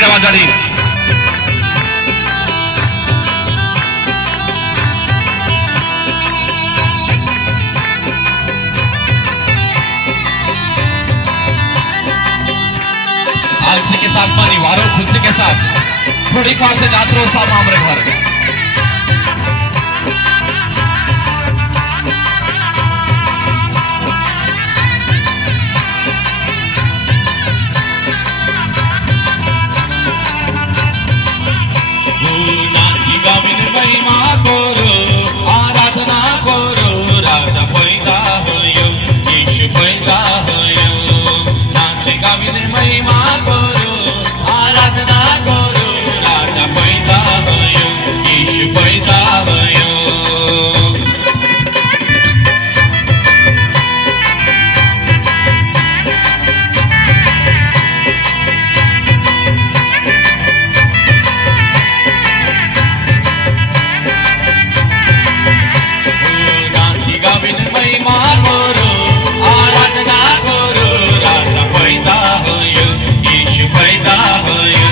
પીડા વાજાડી आलसी के साथ मानी वारो खुशी के साथ थोड़ी ख्वार से जात्रो सामा हमारे घर नाची गाविन महिमा करो आराधना करो राजा पैदा होयो यीशु पैदा होयो नाची गाविन महिमा करो आराधना करो राजा पैदा होयो यीशु पैदा होयो महिमा करो आराधना करो राजा पैदा होयो यीशु पैदा होयो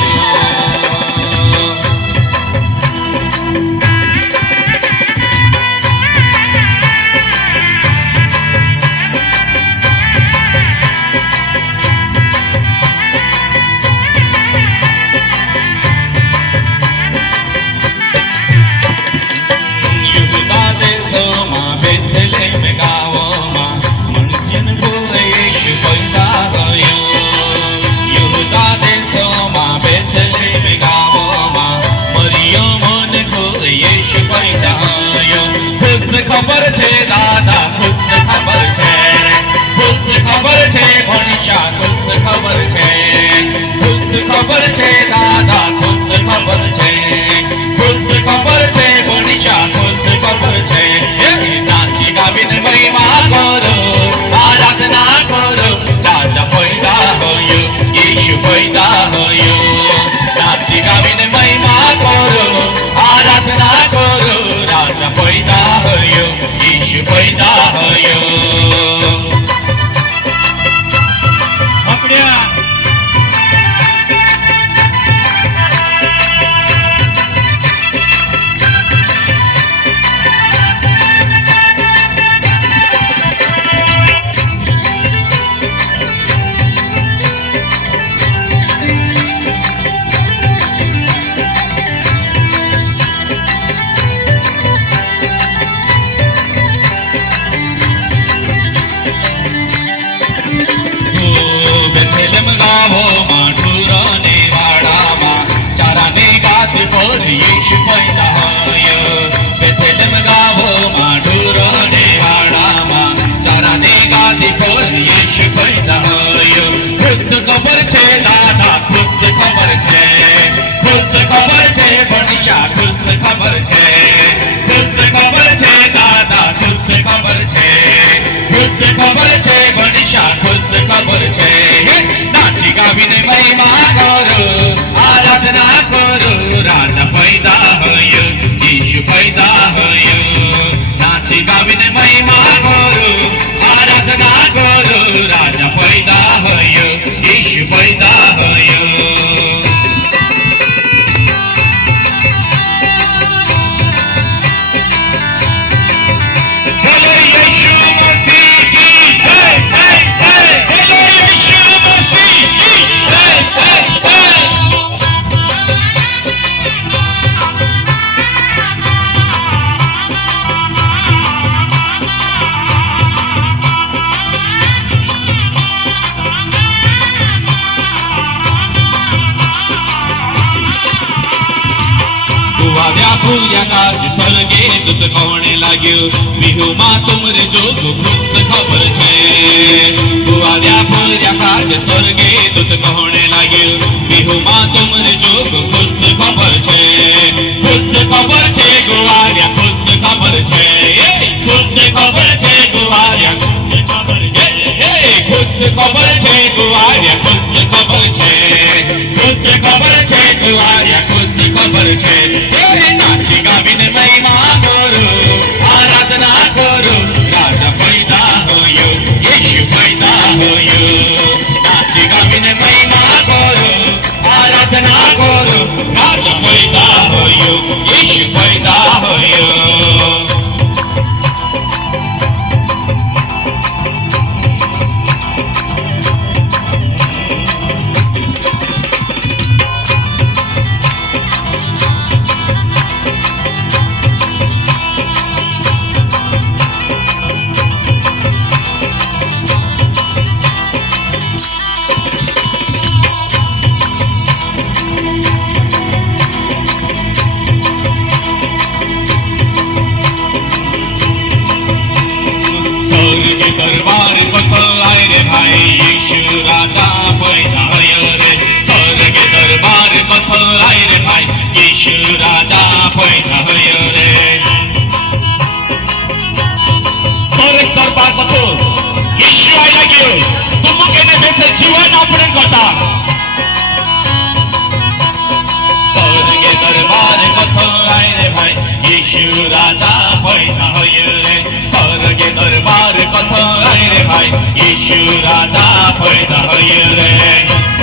यहूदा देशों बेथलेम गावों मनुष्यन बोले यीशु पैदा होयो यहूदा देशों बेथलेम गावों मरियम ने बोले यीशु पैदा होयो खुश खबर छे दादा खुश खबर छे भणिशा खुश खबर छे दादा खुश खबर छे भणिशा खुश खबर छे नाची गाविन महिमा करो आराधना करो राजा पैदा होयो यीशु पैदा होयो नाची गाविन महिमा करो आराधना करो राजा पैदा होयो यीशु पैदा होयो यीशु पैदा होयो बेथलेम गावो माडूरो ने वाड़ा चारा ने गादी पर यीशु पैदा होयो खुश खबर छे दादा खुश खबर छे बनिशा खुश खबर छे दादा खुश खबर छे बनिशा खुश खबर छे नाची गाविन महिमा करो आराधना करो राजा पैदा होयो यीशु पैदा होयो नाची गाविन महिमा करो आराधना करो राजा पैदा होयो यीशु पैदा होयो पूजा काज स्वर्गे दूत कहने लाग्यो बिहू मां तुमरे जोग खुश खबर छे बुआद्या पूजा काज स्वर्गे दूत कहने लाग्यो बिहू मां तुमरे जोग खुश खबर छे गुआर्या खुश खबर छे गुआर्या खुश खबर छे गुआर्या खुश खबर छे गुआर्या खुश खबर छे नाची गाविन महिमा करो आराधना करो राजा पैदा होयो यीशु पैदा होयो नाची गाविन महिमा करो आराधना प्रार्थना करो राजा पैदा भयो यीशु पैदा भयो दरबार कथलाय रे भाई यीशु राजा पैदा भयो रे स्वर्गे दरबार कथलाय रे भाई यीशु राजा पैदा भयो रे स्वर्ग दरबार कथ यीशु आइला गयो तुमके ने जैसे जीवन आपण कथा स्वर्गे दरबार कथलाय रे भाई यीशु राजा पैदा भयो रे स्वर्गे दरबार कथलाय रे भाई यीशु राजा पैदा भयो रे